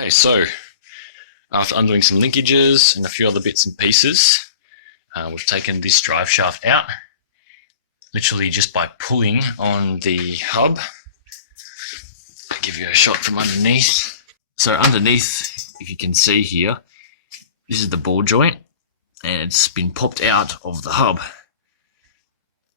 Okay, so after undoing some linkages and a few other bits and pieces, we've taken this drive shaft out, literally just by pulling on the hub. I'll give you a shot from underneath. So underneath, if you can see here, this is the ball joint, and it's been popped out of the hub.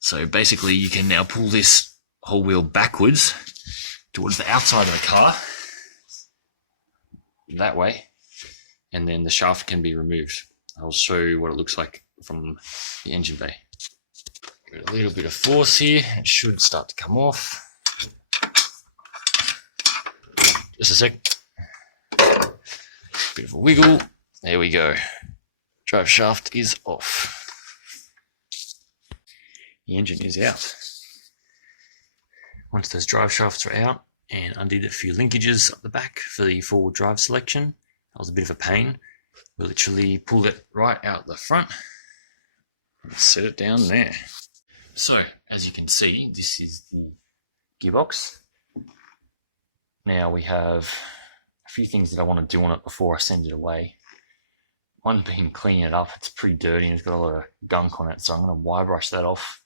So basically you can now pull this whole wheel backwards towards the outside of the car, that way, and then the shaft can be removed. I'll show you what it looks like from the engine bay. Give it a little bit of force here, it should start to come off. Just a sec. Bit of a wiggle. There we go. Drive shaft is off. The engine is out. Once those drive shafts are out, and undid a few linkages up the back for the four-wheel drive selection, that was a bit of a pain. We literally pulled it right out the front and set it down there. So, as you can see, this is the gearbox. Now we have a few things that I want to do on it before I send it away. One being cleaning it up. It's pretty dirty and it's got a lot of gunk on it, so I'm going to wire brush that off,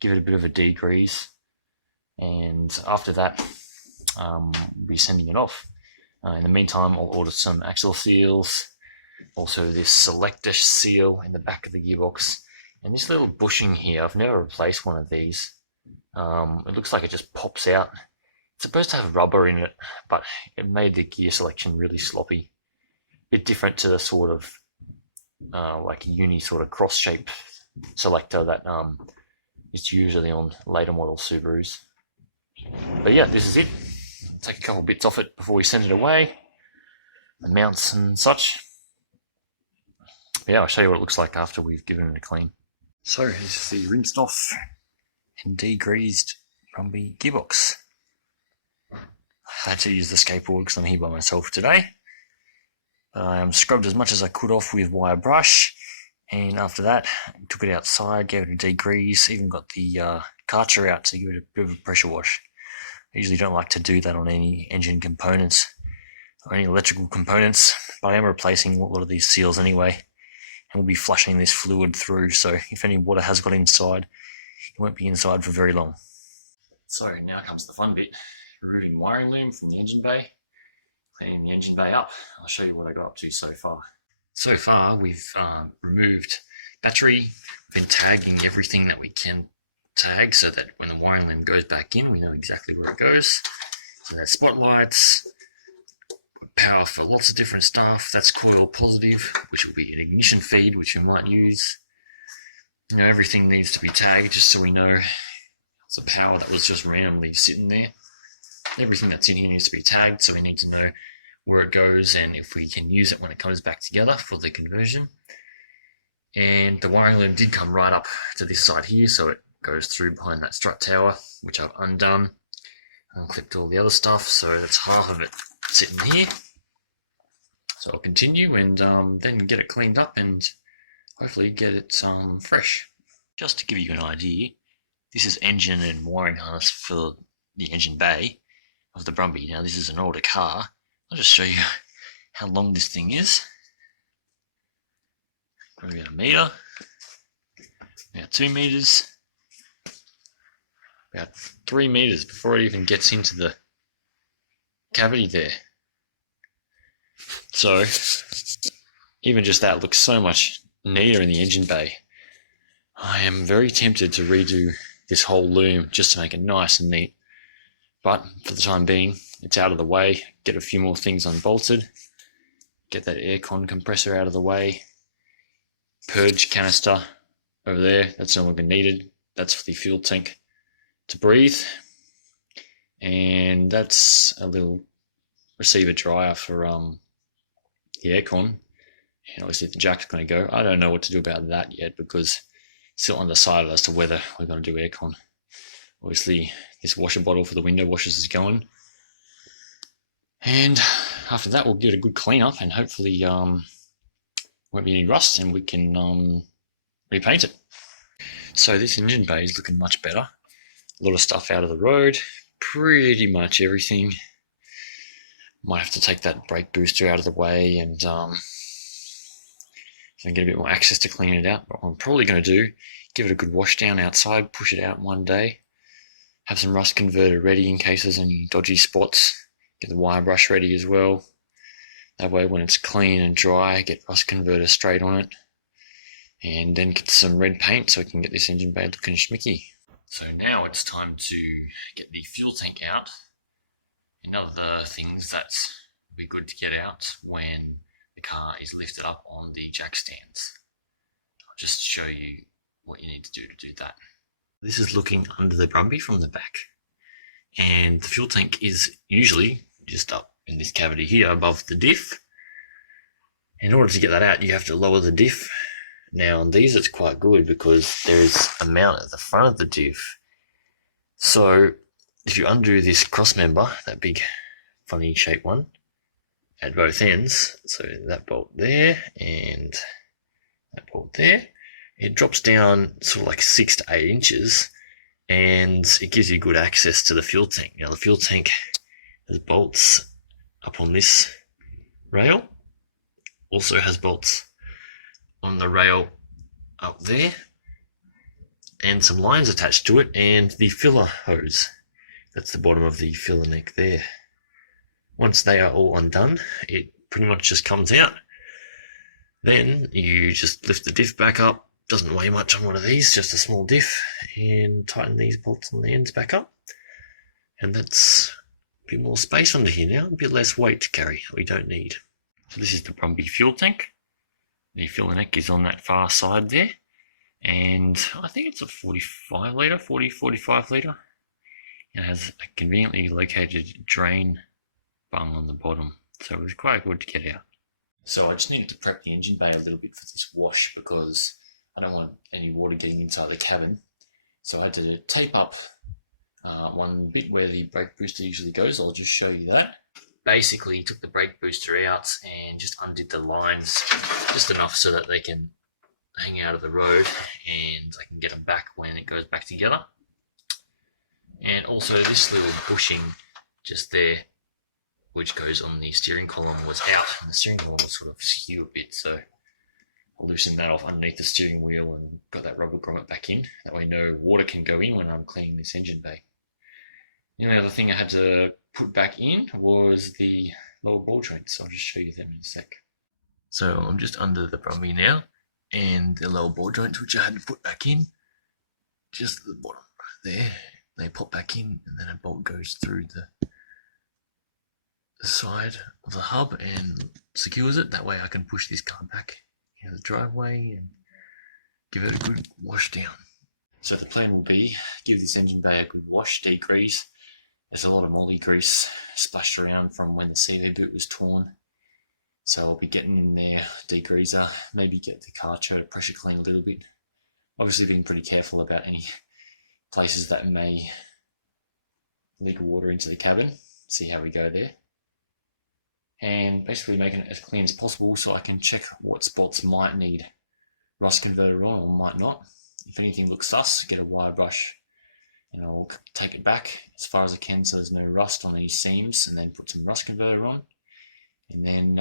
give it a bit of a degrease, and after that we'll be sending it off. In the meantime, I'll order some axle seals, also this selector seal in the back of the gearbox, and this little bushing here. I've never replaced one of these. It looks like it just pops out. It's supposed to have rubber in it, but it made the gear selection really sloppy. A bit different to the sort of like a uni sort of cross shape selector that is usually on later model Subarus. But yeah, this is it. Take a couple bits off it before we send it away, the mounts and such. But yeah, I'll show you what it looks like after we've given it a clean. So this is the rinsed off and degreased Brumby gearbox. I had to use the skateboard because I'm here by myself today. I scrubbed as much as I could off with wire brush, and after that took it outside, gave it a degrease, even got the karcher out to give it a bit of a pressure wash. I usually don't like to do that on any engine components or any electrical components, but I am replacing a lot of these seals anyway, and we'll be flushing this fluid through, so if any water has got inside, it won't be inside for very long. So now comes the fun bit, removing wiring loom from the engine bay, cleaning the engine bay up. I'll show you what I got up to so far. So far we've removed battery, we've been tagging everything that we can tag so that when the wiring loom goes back in, we know exactly where it goes. So that's spotlights, power for lots of different stuff. That's coil positive, which will be an ignition feed, which you might use. You know, everything needs to be tagged just so we know it's a power that was just randomly sitting there. Everything that's in here needs to be tagged, so we need to know where it goes and if we can use it when it comes back together for the conversion. And the wiring loom did come right up to this side here, so it goes through behind that strut tower, which I've undone, unclipped all the other stuff, so that's half of it sitting here. So I'll continue and then get it cleaned up and hopefully get it fresh. Just to give you an idea, this is engine and wiring harness for the engine bay of the Brumby. Now this is an older car. I'll just show you how long this thing is. Probably about a metre, about 2 metres, about 3 metres before it even gets into the cavity there. So even just that looks so much neater in the engine bay. I am very tempted to redo this whole loom just to make it nice and neat, but for the time being it's out of the way. Get a few more things unbolted, get that aircon compressor out of the way, purge canister over there, that's no longer needed, that's for the fuel tank to breathe, and that's a little receiver dryer for the aircon, and obviously the jack's going to go. I don't know what to do about that yet because it's still undecided as to whether we're going to do aircon. Obviously this washer bottle for the window washers is going, and after that we'll give it a good clean up and hopefully won't be any rust and we can repaint it. So this engine bay is looking much better. A lot of stuff out of the road, pretty much everything. Might have to take that brake booster out of the way and get a bit more access to clean it out. But what I'm probably going to do, give it a good wash down outside, push it out one day, have some rust converter ready in case there's any dodgy spots, get the wire brush ready as well. That way when it's clean and dry, get rust converter straight on it, and then get some red paint so we can get this engine bay looking schmicky. So now it's time to get the fuel tank out. And other things that would be good to get out when the car is lifted up on the jack stands. I'll just show you what you need to do that. This is looking under the Brumby from the back, and the fuel tank is usually just up in this cavity here above the diff. In order to get that out, you have to lower the diff. Now on these it's quite good because there is a mount at the front of the diff. So if you undo this cross member, that big funny shaped one, at both ends, so that bolt there and that bolt there, it drops down sort of like 6 to 8 inches, and it gives you good access to the fuel tank. Now the fuel tank has bolts up on this rail, also has bolts on the rail up there, and some lines attached to it, and the filler hose. That's the bottom of the filler neck there. Once they are all undone, it pretty much just comes out. Then you just lift the diff back up. Doesn't weigh much on one of these, just a small diff, and tighten these bolts on the ends back up. And that's a bit more space under here now, a bit less weight to carry that we don't need. So this is the Brumby fuel tank. The filler neck is on that far side there, and I think it's a 45 litre, 45 litre. It has a conveniently located drain bung on the bottom, so it was quite good to get out. So I just needed to prep the engine bay a little bit for this wash because I don't want any water getting inside the cabin. So I had to tape up one bit where the brake booster usually goes. I'll just show you that. Basically took the brake booster out and just undid the lines just enough so that they can hang out of the road and I can get them back when it goes back together. And also this little bushing just there, which goes on the steering column, was out, and the steering column was sort of skew a bit, so I'll loosen that off underneath the steering wheel and got that rubber grommet back in. That way no water can go in when I'm cleaning this engine bay. The only other thing I had to put back in was the lower ball joints, so I'll just show you them in a sec. So I'm just under the Brumby now, and the lower ball joints, which I had to put back in, just at the bottom there. They pop back in, and then a bolt goes through the side of the hub and secures it. That way I can push this car back into the driveway and give it a good wash down. So the plan will be give this engine bay a good wash, degrease. There's a lot of molly grease splashed around from when the CV boot was torn, so I'll be getting in there, degreaser, maybe get the car to pressure clean a little bit. Obviously being pretty careful about any places that may leak water into the cabin. See how we go there. And basically making it as clean as possible so I can check what spots might need rust converter on or might not. If anything looks sus, get a wire brush and I'll take it back as far as I can so there's no rust on any seams, and then put some rust converter on, and then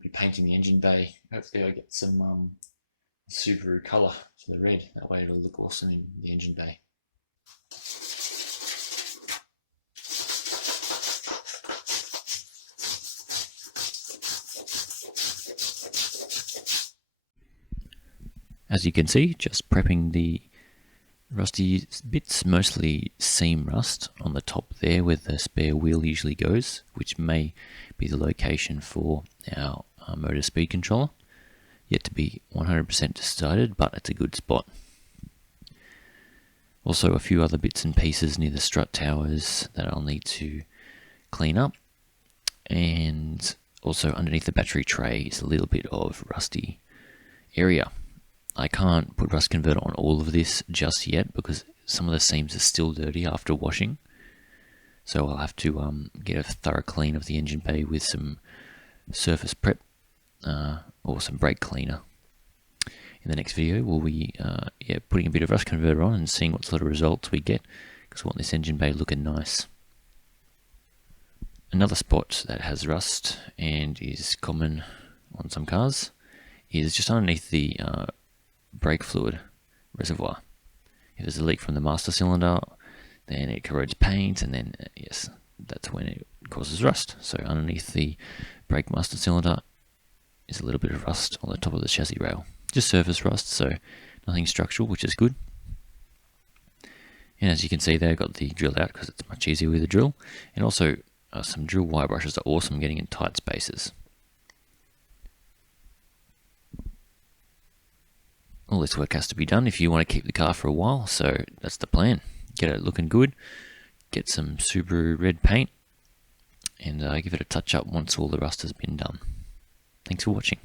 be painting the engine bay. Hopefully I get some Subaru colour for the red, that way it'll look awesome in the engine bay. As you can see, just prepping the rusty bits, mostly seam rust on the top there where the spare wheel usually goes, which may be the location for our motor speed controller. Yet to be 100% decided, but it's a good spot. Also a few other bits and pieces near the strut towers that I'll need to clean up, and also underneath the battery tray is a little bit of rusty area. I can't put rust converter on all of this just yet because some of the seams are still dirty after washing. So I'll have to get a thorough clean of the engine bay with some surface prep or some brake cleaner. In the next video we'll be putting a bit of rust converter on and seeing what sort of results we get, because I want this engine bay looking nice. Another spot that has rust and is common on some cars is just underneath the brake fluid reservoir. If there's a leak from the master cylinder, then it corrodes paint, and then yes, that's when it causes rust. So underneath the brake master cylinder is a little bit of rust on the top of the chassis rail. Just surface rust, so nothing structural, which is good. And as you can see there, I got the drill out because it's much easier with a drill. And also some drill wire brushes are awesome getting in tight spaces. All this work has to be done if you want to keep the car for a while, so that's the plan. Get it looking good, get some Subaru red paint, and give it a touch up once all the rust has been done. Thanks for watching.